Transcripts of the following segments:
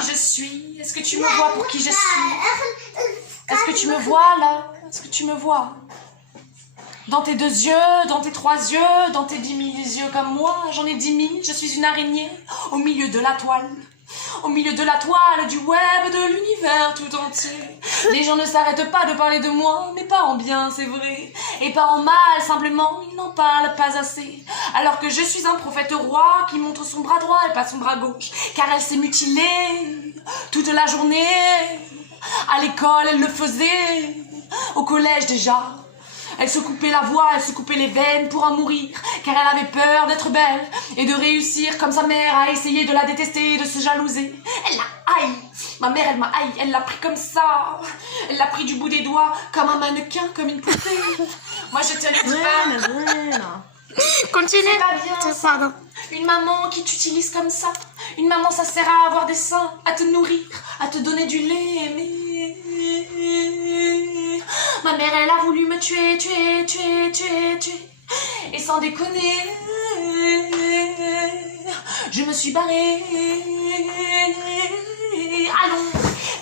qui je suis? Est-ce que tu me vois pour qui je suis? Est-ce que tu me vois là? Est-ce que tu me vois? Dans tes 2 yeux, dans tes 3 yeux, dans tes 10 000 yeux comme moi, j'en ai 10 000, je suis une araignée au milieu de la toile. Au milieu de la toile, du web, de l'univers tout entier. Les gens ne s'arrêtent pas de parler de moi, mais pas en bien, c'est vrai. Et pas en mal, simplement, ils n'en parlent pas assez. Alors que je suis un prophète roi qui montre son bras droit et pas son bras gauche. Car elle s'est mutilée toute la journée. À l'école, elle le faisait. Au collège déjà. Elle se coupait la voix, elle se coupait les veines pour en mourir, car elle avait peur d'être belle et de réussir comme sa mère a essayé de la détester, de se jalouser. Elle l'a haï. Ma mère, elle m'a haï. Elle l'a pris comme ça. Elle l'a pris du bout des doigts, comme un mannequin, comme une poupée. Moi, je te le dis pas. Continue. C'est pas bien. Pardon. Une maman qui t'utilise comme ça. Une maman, ça sert à avoir des seins, à te nourrir, à te donner du lait, mais... Ma mère, elle a voulu me tuer. Et sans déconner, je me suis barrée. Allons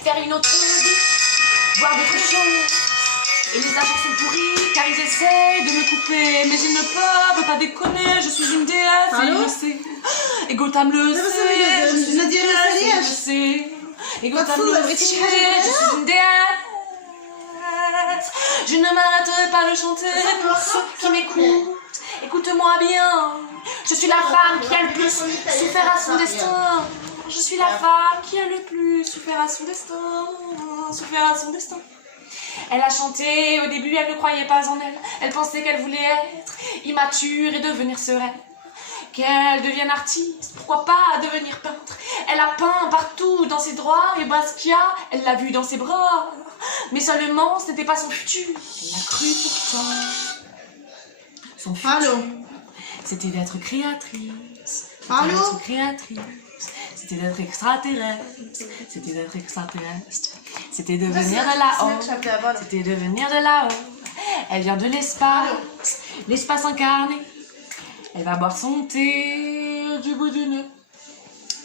faire une autre vie, voir d'autres choses. Et les agents sont pourris, car ils essaient de me couper. Mais ils ne peuvent pas déconner, je suis une déesse, et il le sait. Et Gotham le sait, je suis une déesse, et il le sait. Et Gotham le sait, je suis une déesse. Je ne m'arrêterai pas de chanter pour ceux qui m'écoutent. Écoute-moi bien, je suis la femme qui a le plus souffert à son destin. Je suis la femme qui a le plus souffert à son destin. Souffert à son destin. Elle a chanté, au début elle ne croyait pas en elle. Elle pensait qu'elle voulait être immature et devenir sereine. Qu'elle devienne artiste, pourquoi pas devenir peintre. Elle a peint partout dans ses droits et Basquiat, elle l'a vu dans ses bras. Mais seulement, ce n'était pas son futur. Elle a cru pourtant. Son futur, c'était d'être créatrice. C'était d'être créatrice. C'était d'être extraterrestre. C'était d'être extraterrestre. C'était de venir de là-haut. C'était de venir de là-haut. Elle vient de l'espace. L'espace incarné. Elle va boire son thé du bout du nez.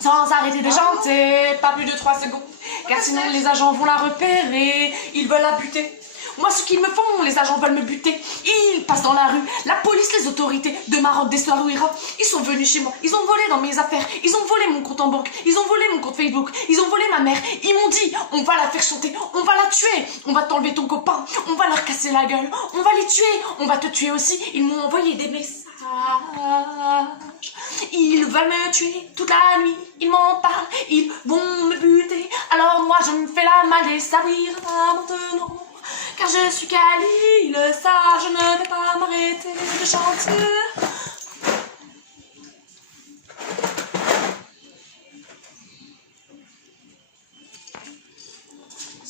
Sans arrêter de chanter, pas plus de 3 secondes. Car sinon les agents vont la repérer. Ils veulent la buter. Moi ce qu'ils me font, les agents veulent me buter. Ils passent dans la rue, la police, les autorités de Maroc, des Soirouira. Ils sont venus chez moi, ils ont volé dans mes affaires. Ils ont volé mon compte en banque, ils ont volé mon compte Facebook. Ils ont volé ma mère, ils m'ont dit on va la faire chanter, on va la tuer. On va t'enlever ton copain, on va leur casser la gueule. On va les tuer, on va te tuer aussi. Ils m'ont envoyé des messages. Ils veulent me tuer toute la nuit, ils m'en parlent, ils vont me buter. Alors moi je me fais la malle et ça brillera maintenant. Car je suis Kali, ça je ne vais pas m'arrêter de chanter.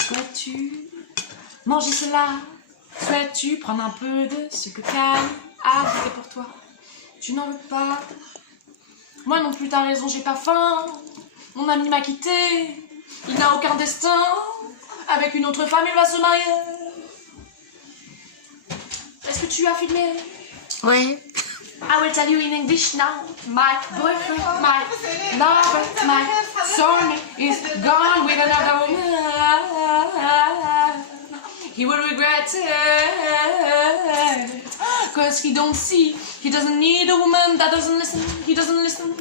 Souhaites-tu manger cela? Souhaites-tu prendre un peu de ce que Kali a fait pour toi? Tu n'en veux pas? Moi non plus, t'as raison, j'ai pas faim. Mon ami m'a quitté. Il n'a aucun destin. Avec une autre femme, il va se marier. Est-ce que tu as filmé? Oui. I will tell you in English now. My boyfriend, my lover, my soulmate is gone with another woman. He will regret it. Cause he don't see. He doesn't need a woman that doesn't listen. He doesn't listen.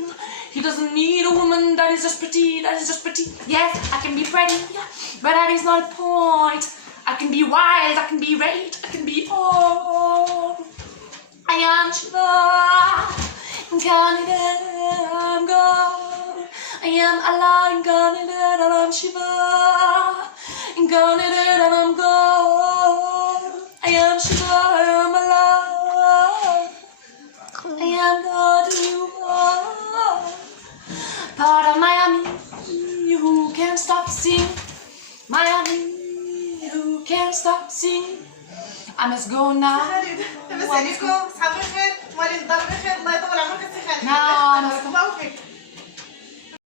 He doesn't need a woman that is just pretty. That is just pretty. Yes, I can be pretty, but that is not the point. I can be wild, I can be rage, I can be all. I am Shiva, incarnate, I'm God. I am Allah, incarnate, and I'm Shiva, incarnate, and I'm God. I am Shiva, I am Allah. I am God, you are. Part of Miami, who can't stop singing. Miami. Who can't stop singing? I must go now. بس عليكم صحاب الخير، مالي الدار بخير، الله يطول عمرك السي خالد. نعم.